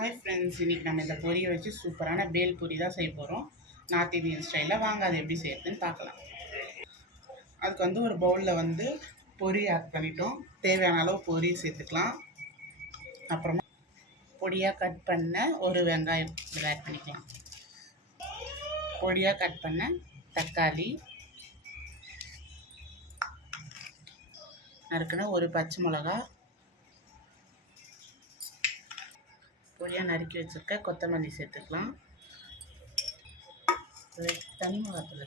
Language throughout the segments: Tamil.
ஹாய் ஃப்ரெண்ட்ஸ், இன்றைக்கி நம்ம இந்த பொரியை வச்சு சூப்பரான பேல் பொரி தான் செய்ய போகிறோம். நார்த் இந்தியன் ஸ்டைலில். வாங்க அது எப்படி செய்யறதுன்னு பார்க்கலாம். அதுக்கு வந்து ஒரு பவுலில் பொரி ஆட் பண்ணிட்டோம். தேவையான அளவு பொரி சேர்த்துக்கலாம். அப்புறமா பொடியாக கட் பண்ண ஒரு வெங்காயம் இதில் ஆட் பண்ணிக்கலாம். பொடியாக கட் பண்ண தக்காளி, நறுக்குன ஒரு பச்சை மிளகா, பொடியாக நறுக்கி வச்சுருக்க கொத்தமல்லி சேர்த்துக்கலாம். தனி மிளகாத்தூள்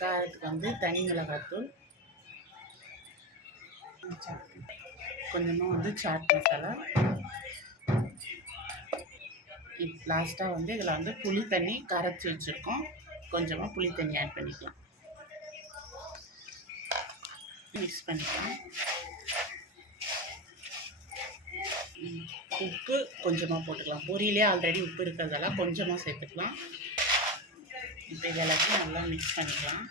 காரத்துக்கு தனி மிளகாத்தூள், கொஞ்சமாக சாட் மசாலா. லாஸ்ட்டாக இதில் புளி தண்ணி கரைச்சி வச்சுருக்கோம். கொஞ்சமாக புளி தண்ணி ஆட் பண்ணிக்கலாம். மிக்ஸ் பண்ணிக்கலாம். உப்பு கொஞ்சமாக போட்டுக்கலாம். பொரியிலே ஆல்ரெடி உப்பு இருக்கிறதால கொஞ்சமாக சேர்த்துக்கலாம். இப்போ இது எல்லாத்தையும் நல்லா மிக்ஸ் பண்ணிக்கலாம்.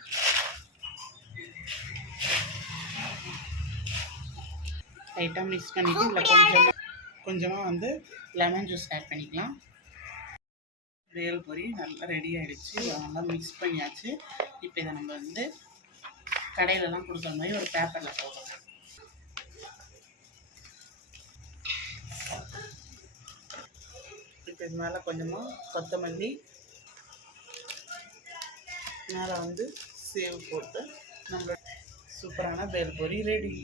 லைட்டாக மிக்ஸ் பண்ணிவிட்டு இதில் கொஞ்சமாக லெமன் ஜூஸ் ஆட் பண்ணிக்கலாம். பேல் பொரி நல்லா ரெடி ஆகிடுச்சு. நல்லா மிக்ஸ் பண்ணியாச்சு. இப்போ இதை நம்ம கடையிலலாம் கொடுக்குற மாதிரி ஒரு பேப்பரில் போடலாம். இப்போ இது மேலே கொஞ்சமாக கொத்தமல்லி, மேலே சேவ் போட்டு நம்மளோட சூப்பரான பேல் பொரி ரெடி.